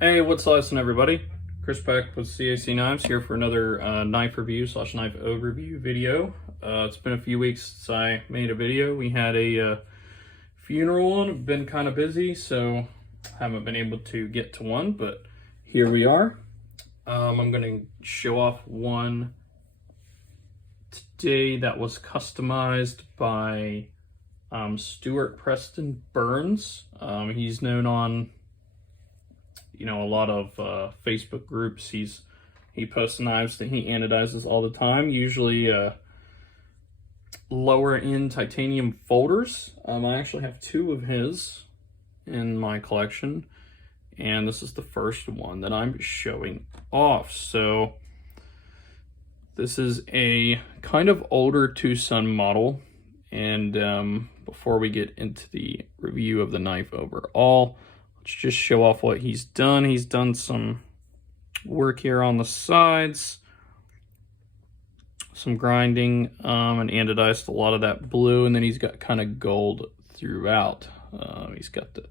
Hey, what's up, everybody? Chris Peck with CAC Knives here for another knife review / knife overview video. It's been a few weeks since I made a video. We had a funeral on. I've been kind of busy, so haven't been able to get to one, but here we are. I'm going to show off one today that was customized by Stuart Burns. He's known on a lot of Facebook groups. He posts knives that he anodizes all the time, usually lower end titanium folders. I actually have two of his in my collection, and this is the first one that I'm showing off. So this is a kind of older two-son model, and before we get into the review of the knife overall, let's just show off what he's done. He's done some work here on the sides, some grinding, and anodized a lot of that blue, and then he's got kind of gold throughout. He's got the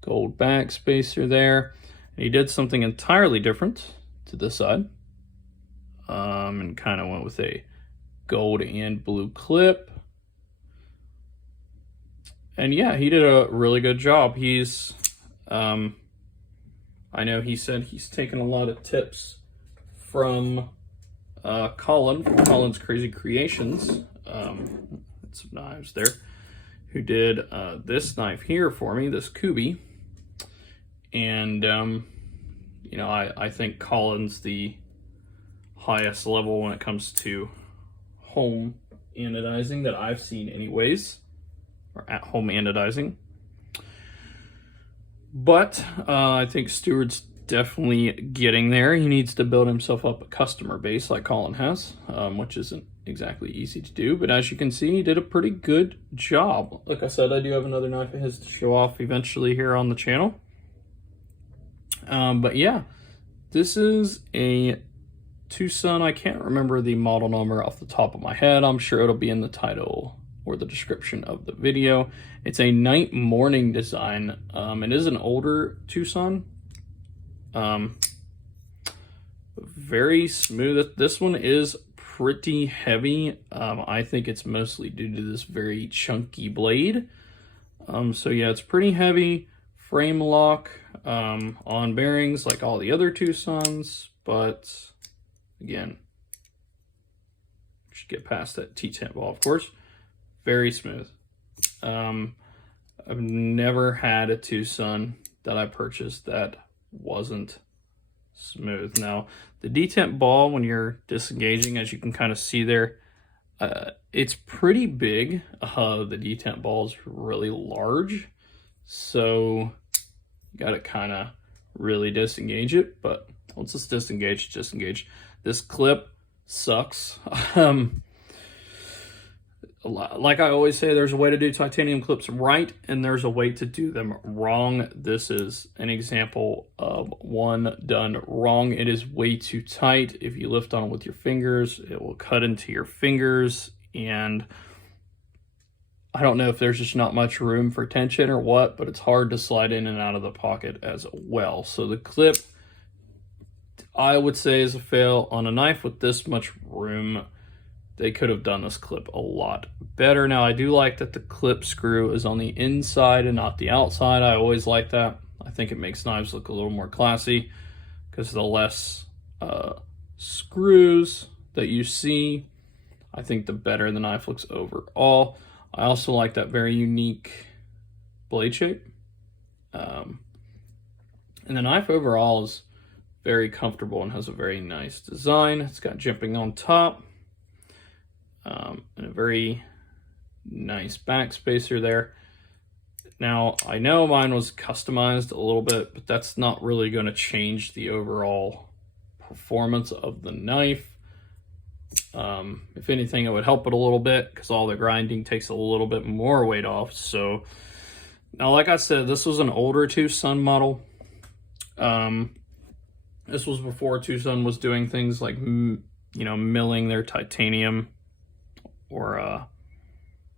gold back spacer there, and he did something entirely different to this side, and kind of went with a gold and blue clip. And yeah, he did a really good job. He's I know he said he's taken a lot of tips from Colin from Colin's Crazy Creations, some knives there, who did this knife here for me, this Kubi. And I think Colin's the highest level when it comes to home anodizing that I've seen anyways, or at home anodizing. But I think Stuart's definitely getting there. He needs to build himself up a customer base like Colin has, which isn't exactly easy to do. But as you can see, he did a pretty good job. Like I said, I do have another knife of his to show off eventually here on the channel. But yeah, this is a two-son. I can't remember the model number off the top of my head. I'm sure it'll be in the title or the description of the video. It's a night morning design. It is an older two-son. Very smooth. This one is pretty heavy. I think it's mostly due to this very chunky blade. So yeah, it's pretty heavy. Frame lock on bearings like all the other two-sons, but again, should get past that T-temp ball, of course. Very smooth. I've never had a two-son that I purchased that wasn't smooth. Now, the detemp ball, when you're disengaging, as you can kind of see there, it's pretty big. The detemp ball is really large, so you got to kind of really disengage it. But once it's disengaged, disengage. This clip sucks. Like I always say, there's a way to do titanium clips right, and there's a way to do them wrong. This is an example of one done wrong. It is way too tight. If you lift on it with your fingers, it will cut into your fingers, and I don't know if there's just not much room for tension or what, but it's hard to slide in and out of the pocket as well. So the clip, I would say, is a fail. On a knife with this much room, they could have done this clip a lot better. Now, I do like that the clip screw is on the inside and not the outside. I always like that. I think it makes knives look a little more classy because the less screws that you see, I think the better the knife looks overall. I also like that very unique blade shape. And the knife overall is very comfortable and has a very nice design. It's got jimping on top. And a very nice back spacer there. Now, I know mine was customized a little bit, but that's not really going to change the overall performance of the knife. If anything, it would help it a little bit because all the grinding takes a little bit more weight off. So now, like I said, this was an older two-son model. This was before two-son was doing things like milling their titanium, or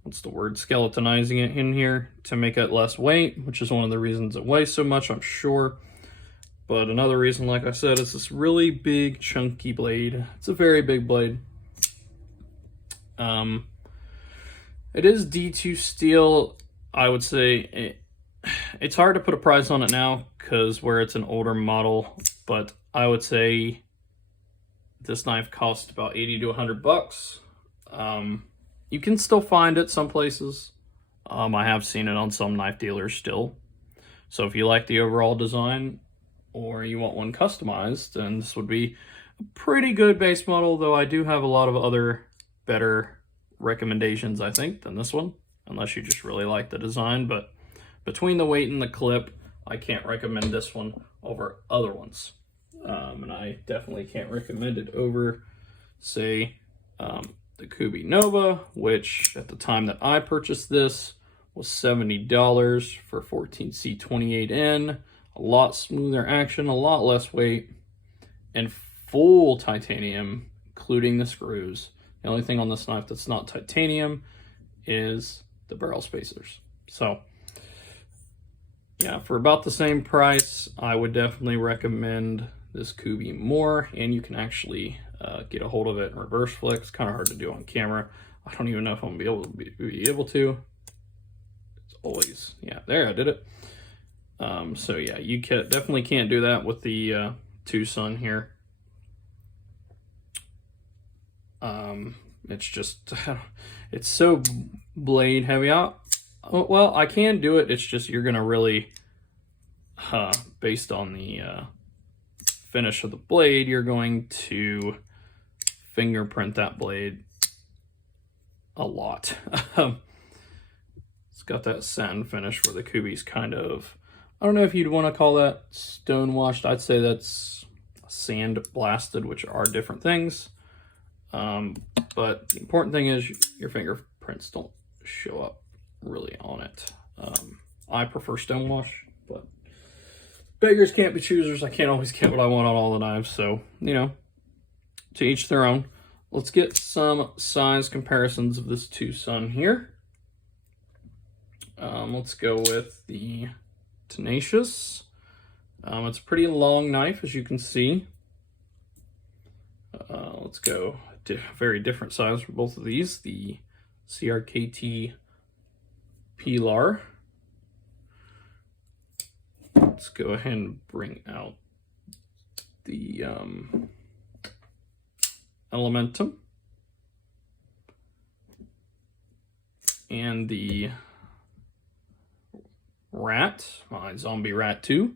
what's the word, skeletonizing it in here to make it less weight, which is one of the reasons it weighs so much, I'm sure. But another reason, like I said, is this really big, chunky blade. It's a very big blade. It is D2 steel. I would say it's hard to put a price on it now because where it's an older model, but I would say this knife costs about 80 to 100 bucks. You can still find it some places. I have seen it on some knife dealers still. So if you like the overall design or you want one customized, then this would be a pretty good base model, though I do have a lot of other better recommendations, I think, than this one, unless you just really like the design. But between the weight and the clip, I can't recommend this one over other ones. And I definitely can't recommend it over, say, the Kubi Nova, which at the time that I purchased this was $70 for 14C28N. A lot smoother action, a lot less weight, and full titanium, including the screws. The only thing on this knife that's not titanium is the barrel spacers. So, yeah, for about the same price, I would definitely recommend this Kubi more, and you can actually get a hold of it in reverse flick. It's kind of hard to do on camera. I don't even know if I'm gonna be able to. It's always, yeah, there, I did it. So yeah, you definitely can't do that with the Tucson here. It's just, it's so blade heavy. Well, I can do it. It's just, you're gonna really, based on the finish of the blade, you're going to fingerprint that blade a lot. It's got that satin finish where the Kubi's kind of, I don't know if you'd want to call that stone washed. I'd say that's sand blasted, which are different things. But the important thing is your fingerprints don't show up really on it. I prefer stone wash, but beggars can't be choosers. I can't always get what I want on all the knives, so, you know, to each their own. Let's get some size comparisons of this Tucson here. Let's go with the Tenacious. It's a pretty long knife, as you can see. Let's go very different size for both of these. The CRKT Pilar. Let's go ahead and bring out the Elementum and the Rat, my Zombie Rat 2.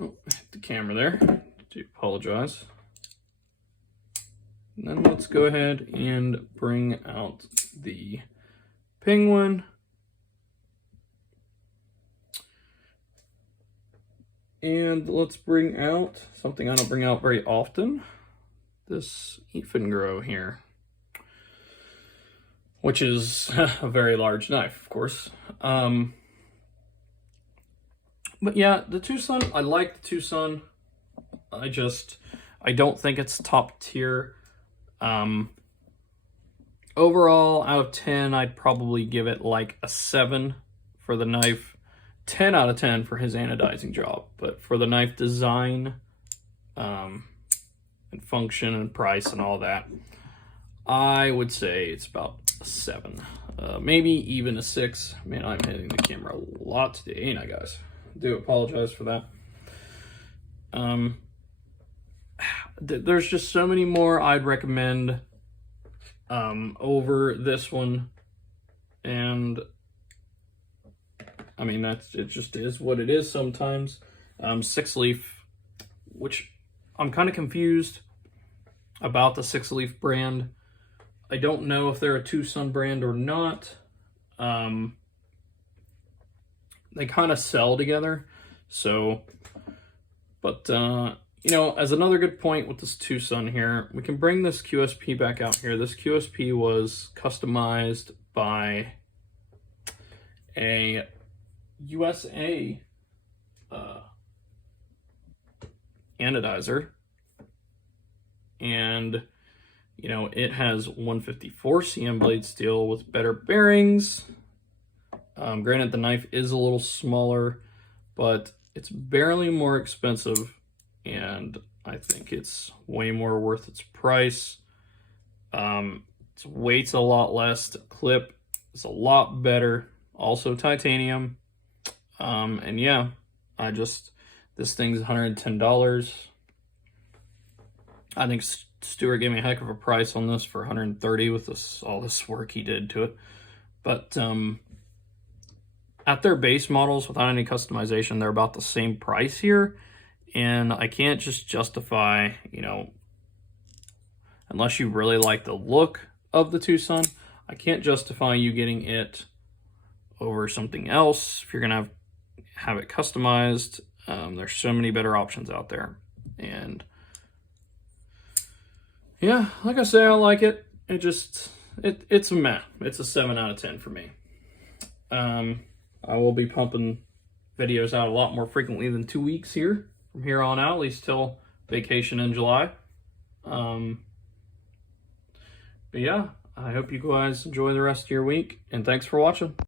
Oh, hit the camera there. I do apologize. And then let's go ahead and bring out the Penguin. And let's bring out something I don't bring out very often, this Ifengro here, which is a very large knife, of course. But yeah, the Tucson, I like the Tucson. I don't think it's top tier. Overall, out of 10, I'd probably give it like a 7 for the knife. 10 out of 10 for his anodizing job, but for the knife design and function and price and all that, I would say it's about a 7, maybe even a 6. Man, I'm hitting the camera a lot today, ain't I, guys? I do apologize for that. There's just so many more I'd recommend over this one, and I mean, it just is what it is sometimes. 6-leaf, which I'm kind of confused about the 6-leaf brand. I don't know if they're a Tucson brand or not. They kind of sell together. So, but, you know, as another good point with this Tucson here, we can bring this QSP back out here. This QSP was customized by a USA anodizer, and you know, it has 154 cm blade steel with better bearings. Granted, the knife is a little smaller, but it's barely more expensive, and I think it's way more worth its price. Its weight's a lot less. The clip is a lot better. Also titanium. And yeah, this thing's $110. I think Stuart gave me a heck of a price on this for $130 with all this work he did to it. But at their base models, without any customization, they're about the same price here. And I can't just justify, unless you really like the look of the Tucson, I can't justify you getting it over something else. If you're gonna have it customized, there's so many better options out there. And yeah, like I say, I like it. It's a meh. It's a 7 out of 10 for me. I will be pumping videos out a lot more frequently than 2 weeks here from here on out, at least till vacation in July. But yeah, I hope you guys enjoy the rest of your week, and thanks for watching.